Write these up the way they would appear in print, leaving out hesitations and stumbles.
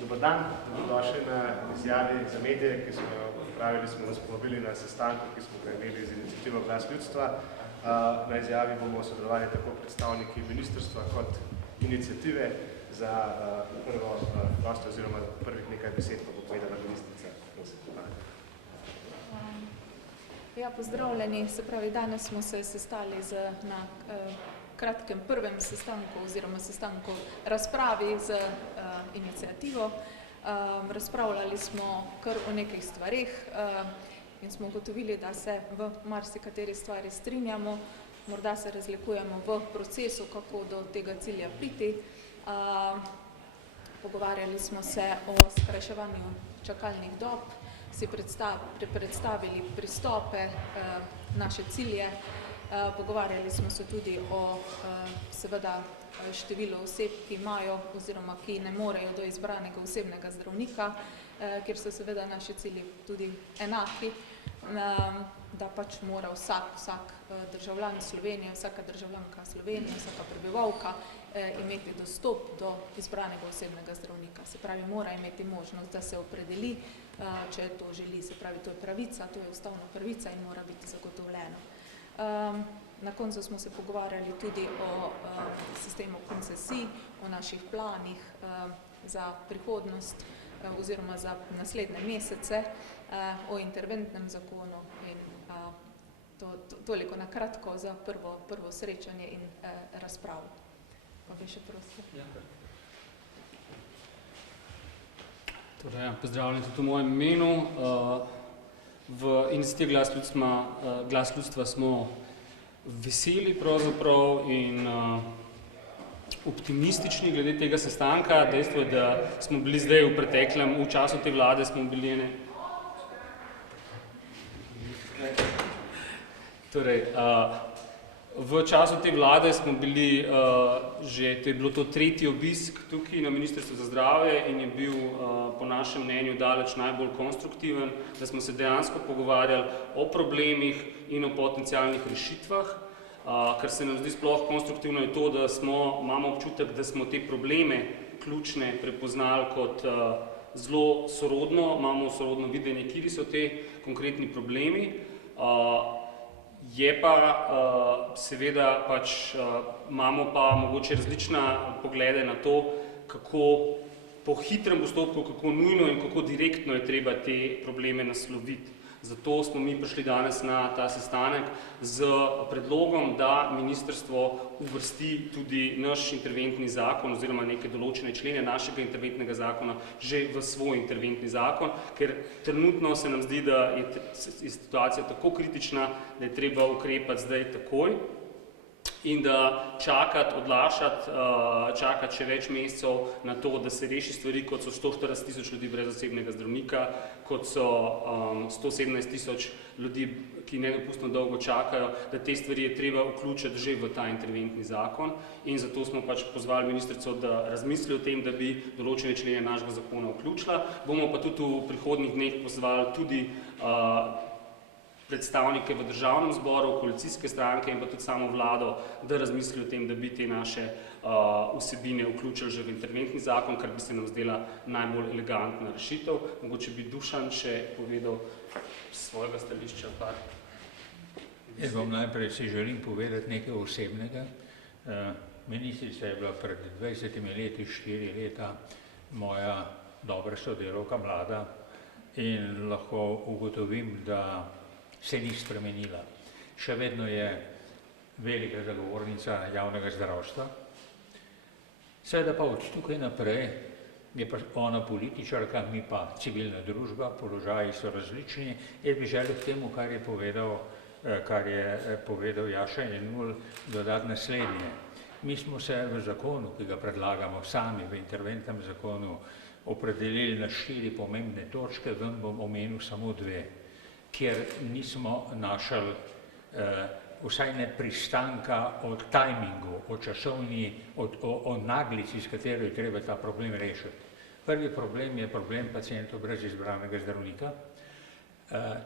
Dobar dan, dobrodošli na izjavi za medije, ki smo jo pripravili, smo vas povabili na sestanku, ki smo ga imeli z iniciativo Glas ljudstva. Na izjavi bomo sodelovali tako predstavniki ministrstva kot iniciative. Za prvo gosto oziroma prvih nekaj besed pa bo povedala ministrica. Ja, pozdravljeni. Se pravi, danes smo se sestali na kratkem prvem sestanku oziroma sestanku razpravi z inicijativo. Razpravljali smo kar o nekih stvarih in smo ugotovili, da se v marsikateri stvari strinjamo, morda se razlikujemo v procesu, kako do tega cilja priti. Pogovarjali smo se o skrajševanju čakalnih dob, si predstavili pristope, naše cilje. Pogovarjali smo se tudi o seveda številu oseb, ki imajo oziroma ki ne morejo do izbranega osebnega zdravnika, kjer so seveda naši cilji tudi enaki, da pač mora vsak državljan Slovenije, vsaka državljanka Slovenije, vsaka prebivalka imeti dostop do izbranega osebnega zdravnika. Se pravi, mora imeti možnost, da se opredeli, če to želi. Se pravi, to je pravica, to je ustavna pravica in mora biti zagotovljena. Na koncu smo se pogovarjali tudi o sistemu koncesij, o naših planih za prihodnost oziroma za naslednje mesece, o interventnem zakonu in toliko na kratko za prvo srečanje in razpravo. Pa bi še prosil. Torej, pozdravljeni tudi v mojem imenu. V iniciativi Glas ljudstva smo veseli pravzaprav in optimistični glede tega sestanka. Dejstvo je, da smo bili zdaj v času te vlade smo bili v času te vlade smo bili to je bilo to tretji obisk tukaj na Ministrstvu za zdravje in je bil po našem mnenju daleč najbolj konstruktiven, da smo se dejansko pogovarjali o problemih in o potencialnih rešitvah. Kar se nam zdi sploh konstruktivno je to, da imamo občutek, da smo te probleme ključne prepoznali kot zelo sorodno, imamo sorodno videnje, kje so te konkretni problemi. Je pa seveda pač imamo pa mogoče različna poglede na to, kako po hitrem postopku, kako nujno in kako direktno je treba te probleme nasloviti. Zato smo mi prišli danes na ta sestanek z predlogom, da ministrstvo uvrsti tudi naš interventni zakon oziroma neke določene člene našega interventnega zakona že v svoj interventni zakon, ker trenutno se nam zdi, da je situacija tako kritična, da je treba ukrepati zdaj takoj in da čakati še več mesecev na to, da se reši stvari, kot so 140 tisoč ljudi brez osebnega zdravnika, kot so 117 tisoč ljudi, ki nedopustno dolgo čakajo, da te stvari je treba vključiti že v ta interventni zakon in zato smo pač pozvali ministrico, da razmisli o tem, da bi določene člene našega zakona vključila. Bomo pa tudi v prihodnjih dneh pozvali tudi predstavnike v državnem zboru, koalicijske stranke in pa tudi samo vlado, da razmisli o tem, da bi te naše vsebine vključili že v interventni zakon, kar bi se nam zdela najbolj elegantna rešitev. Mogoče bi Dušan še povedal svojega stališča. Jaz vam najprej si želim povedati nekaj osebnega. Ministrica je bila pred 20 leti, 4 leta, moja dobra sodelavka, mlada, in lahko ugotovim, da se ni spremenila. Še vedno je velika zagovornica javnega zdravstva. Seveda pa od tukaj naprej je pa ona političarka, mi pa civilna družba, položaji so različni. Jaz bi želel k temu, kar je povedal Jaša Jenull, dodati naslednje. Mi smo se v zakonu, ki ga predlagamo sami, v interventnem zakonu, opredelili na 4 pomembne točke, vam bom omenil samo 2. Kjer nismo našli vsaj ne pristanka o tajmingu, o časovni, o naglici, s katero je treba ta problem rešiti. Prvi problem je problem pacientov brez izbranega zdravnika.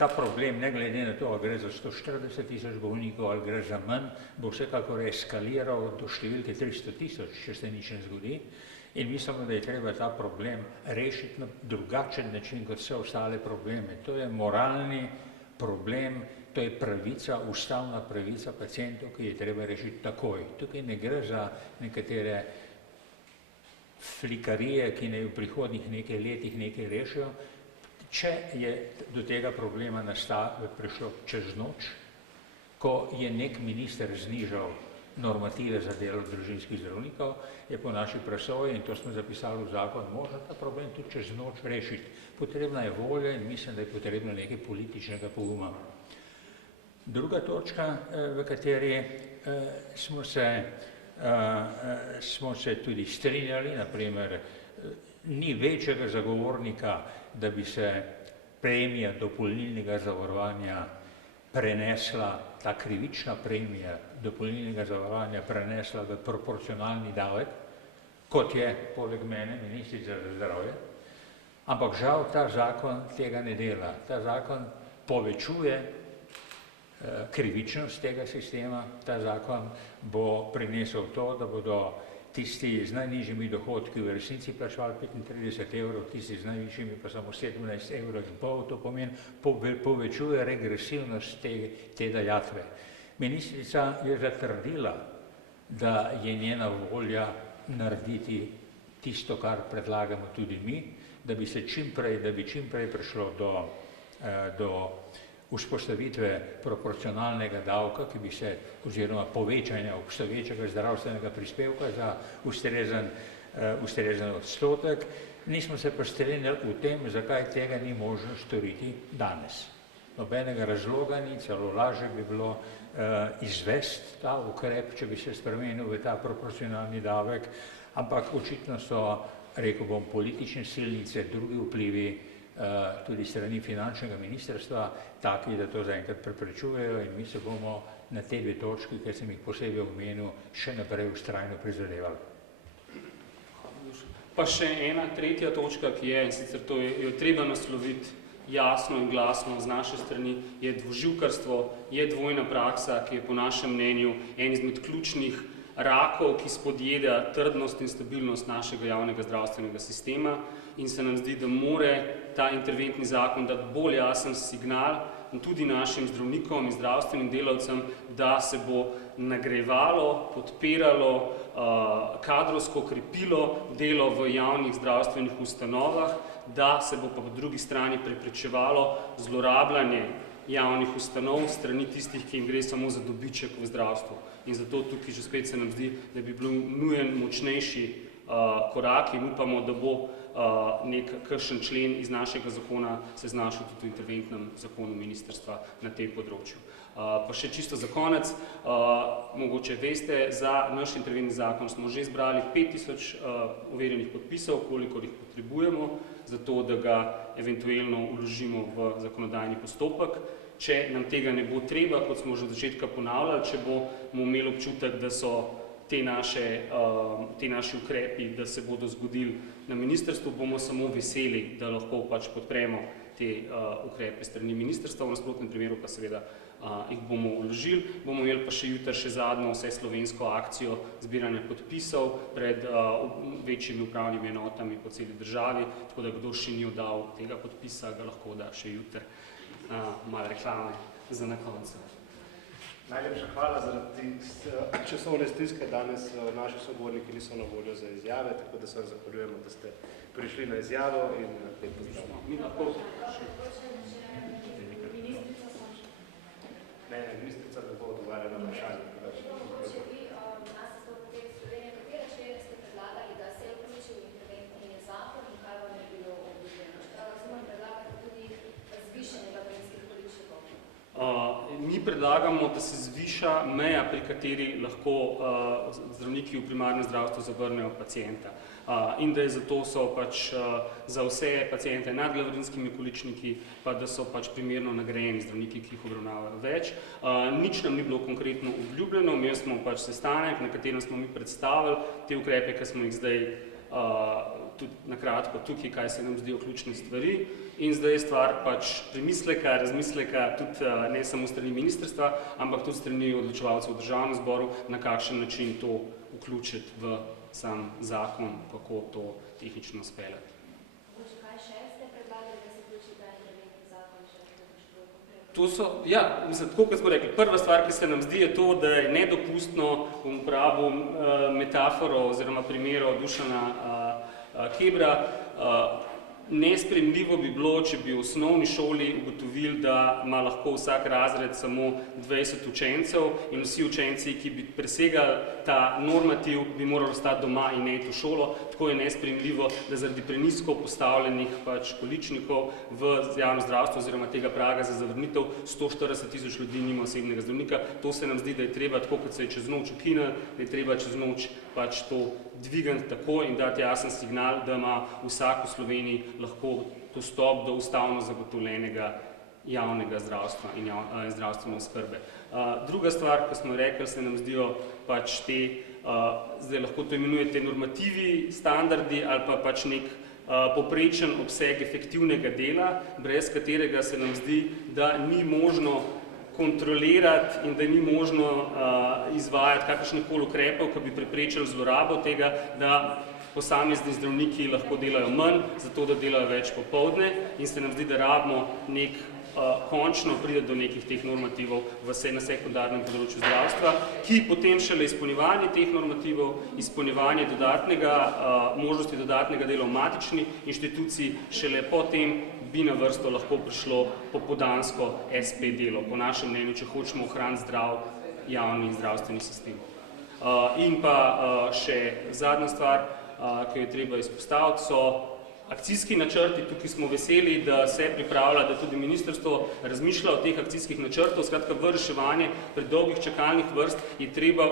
Ta problem, ne glede na to, ali gre za 140 tisoč bolnikov ali gre za manj, bo vsekakor eskaliral do številke 300 tisoč, če se nič ne zgodi. In mislimo, da je treba ta problem rešiti na drugačen način kot vse ostale probleme. To je moralni problem, to je pravica, ustavna pravica pacientov, ki je treba rešiti takoj. Tukaj ne gre za nekatere flikarije, ki naj v prihodnjih nekaj letih nekaj rešijo. Če je do tega problema prišlo čez noč, ko je nek minister znižal normative za delo družinskih zdravnikov, je po naši presoji, in to smo zapisali v zakon, možno ta problem tudi čez noč rešiti. Potrebna je volja in mislim, da je potrebno nekaj političnega poguma. Druga točka, v kateri smo se tudi strinjali, naprimer, ni večjega zagovornika, da bi se premija dopolnilnega zavarovanja prenesla, ta krivična premija dopolnilnega zavarovanja prenesla v proporcionalni davek, kot je poleg mene ministrica za zdravje, ampak žal ta zakon tega ne dela. Ta zakon povečuje krivičnost tega sistema, ta zakon bo prinesel to, da bodo tisti z najnižjimi dohodki v resnici plačevali 35 evrov, tisti z najvišjimi pa samo 17 evrov in pol, to pomeni povečuje regresivnost te dajatve. Ministrica je zatrdila, da je njena volja narediti tisto, kar predlagamo tudi mi, da bi čim prej prišlo do vzpostavitve proporcionalnega davka, ki bi se, oziroma povečanja obstoječega zdravstvenega prispevka za ustrezen odstotek. Nismo se pa strinjali v tem, zakaj tega ni možno storiti danes. Nobenega razloga ni, celo lažje bi bilo izvesti ta ukrep, če bi se spremenil v ta proporcionalni davek, ampak očitno so, rekel bom, politične silnice, drugi vplivi, tudi strani finančnega ministrstva, taki, da to zaenkrat preprečujejo in mi se bomo na te dve točki, ki sem jih posebej omenil, še naprej vztrajno prizadevali. Pa še ena tretja točka, ki je, in sicer to je treba nasloviti jasno in glasno z naše strani, je dvoživkarstvo, je dvojna praksa, ki je po našem mnenju en izmed ključnih rakov, ki spodjeda trdnost in stabilnost našega javnega zdravstvenega sistema in se nam zdi, da more ta interventni zakon dati bolj jasen signal tudi našim zdravnikom in zdravstvenim delavcem, da se bo nagrajevalo, podpiralo, kadrovsko krepilo delo v javnih zdravstvenih ustanovah, da se bo pa po drugi strani preprečevalo zlorabljanje javnih ustanov strani tistih, ki jim gre samo za dobiček v zdravstvu. In zato tukaj že spet se nam zdi, da bi bil nujen močnejši korak in upamo, da bo nek kršen člen iz našega zakona se znašel tudi v interventnem zakonu ministrstva na tem področju. Pa še čisto za konec, mogoče veste, za naš interventni zakon smo že zbrali 5000 overjenih podpisov, kolikor jih potrebujemo, zato da ga eventualno vložimo v zakonodajni postopek. Če nam tega ne bo treba, kot smo že od začetka ponavljali, če bomo imeli občutek, da so te naši ukrepi, da se bodo zgodili na ministrstvu, bomo samo veseli, da lahko pač podpremo te ukrepe strani ministrstva, v nasprotnem primeru pa seveda jih bomo vložili. Bomo imeli pa še jutri še zadnjo vseslovensko akcijo zbiranja podpisov pred večjimi upravnimi enotami po celi državi, tako da kdo še ni oddal tega podpisa, ga lahko da še jutri. Malo reklame za na koncu. Najlepša hvala zaradi časovne stiske. Danes naši sogovorniki niso na voljo za izjave, tako da se vam zahvaljujemo, da ste prišli na izjavo in lep pozdrav. Ne, ministrica ne bo odgovarjala na vprašanje. Mi predlagamo, da se zviša meja, pri kateri lahko zdravniki v primarnem zdravstvu zavrnejo pacienta. In da je zato so pač za vse paciente nad glavarinskimi količniki, pa da so pač primerno nagrajeni zdravniki, ki jih obravnavajo več. Nič nam ni bilo konkretno obljubljeno, imeli smo pač sestanek, na katerem smo mi predstavili te ukrepe, ki smo jih zdaj tudi nakratko tukaj, kaj se nam zdijo ključne stvari. In zdaj je stvar pač premisleka, razmisleka, tudi ne samo strani ministrstva, ampak tudi strani odločevalcev v državnem zboru, na kakšen način to vključiti v sam zakon, kako to tehnično speljati. Kaj še ste predlagali, da se vključi ta interventni zakon še konkretno? To so, ja, mislim, tako kot smo rekli, prva stvar, ki se nam zdi, je to, da je nedopustno, bom uporabil metaforo oziroma primero Dušana Kebra, nesprejemljivo bi bilo, če bi v osnovni šoli ugotovili, da ima lahko vsak razred samo 20 učencev in vsi učenci, ki bi presegali ta normativ, bi morali ostati doma in ne iti v šolo. Tako je nesprejemljivo, da zaradi prenizko postavljenih količnikov v javno zdravstvo oziroma tega praga za zavrnitev 140 000 ljudi nima osebnega zdravnika. To se nam zdi, da je treba, tako kot se je čez noč ukinilo, da je treba čez noč to dvigati tako in dati jasen signal, da ima vsak v Sloveniji lahko dostop do ustavno zagotovljenega javnega zdravstva in zdravstvene oskrbe. Druga stvar, ko smo rekli, se nam zdijo zdaj lahko to imenujete normativi, standardi ali pa nek poprečen obseg efektivnega dela, brez katerega se nam zdi, da ni možno kontrolirati in da ni možno izvajati kakršnihkoli ukrepov, ki bi preprečili zlorabo tega, da posamezni zdravniki lahko delajo manj, zato da delajo več popoldne in se nam zdi, da rabimo končno pride do nekih teh normativov na sekundarnem področju zdravstva, ki potem šele izpolnjevanje teh normativov, izpolnjevanje možnosti dodatnega dela v matični inštituciji, šele potem bi na vrsto lahko prišlo popoldansko SP delo, po našem mnenju, če hočemo ohraniti zdrav javni zdravstveni sistem. In pa še zadnja stvar, ki jo je treba izpostaviti, so akcijski načrti. Tukaj smo veseli, da se pripravlja, da tudi ministrstvo razmišlja o teh akcijskih načrtov. Skratka, v reševanje predolgih čakalnih vrst je treba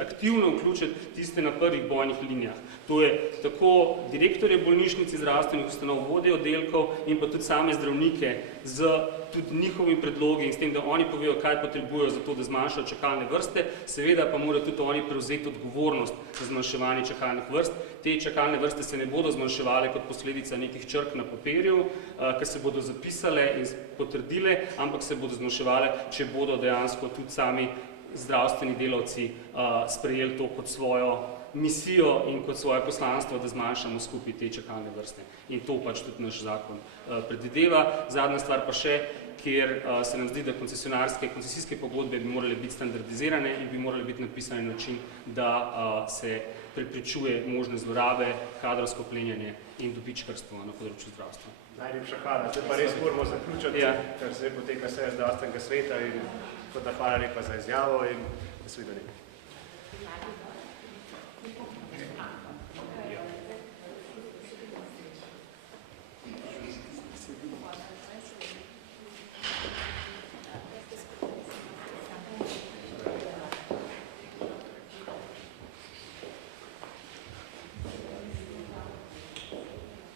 aktivno vključiti tiste na prvih bojnih linijah. To je tako direktorje bolnišnic, zdravstvenih ustanov, vodje oddelkov in pa tudi same zdravnike z tudi njihovimi predlogi in s tem, da oni povejo, kaj potrebujejo za to, da zmanjšajo čakalne vrste, seveda pa morajo tudi oni prevzeti odgovornost za zmanjševanje čakalnih vrst. Te čakalne vrste se ne bodo zmanjševale kot posledica nekih črk na papirju, ki se bodo zapisale in potrdile, ampak se bodo zmanjševale, če bodo dejansko tudi sami zdravstveni delavci sprejeli to kot svojo misijo in kot svoje poslanstvo, da zmanjšamo skupaj te čakalne vrste. In to pač tudi naš zakon predvideva. Zadnja stvar pa še, kjer se nam zdi, da koncesijske pogodbe bi morale biti standardizirane in bi morale biti napisane na način, da se preprečuje možne zlorabe, kadrovsko plenjanje in dobičkarstvo na področju zdravstva. Najlepša hvala. Zdaj pa res moramo zaključiti, ker zdaj poteka seja zdravstvenega sveta in hvala lepa za izjavo in nasvidenje.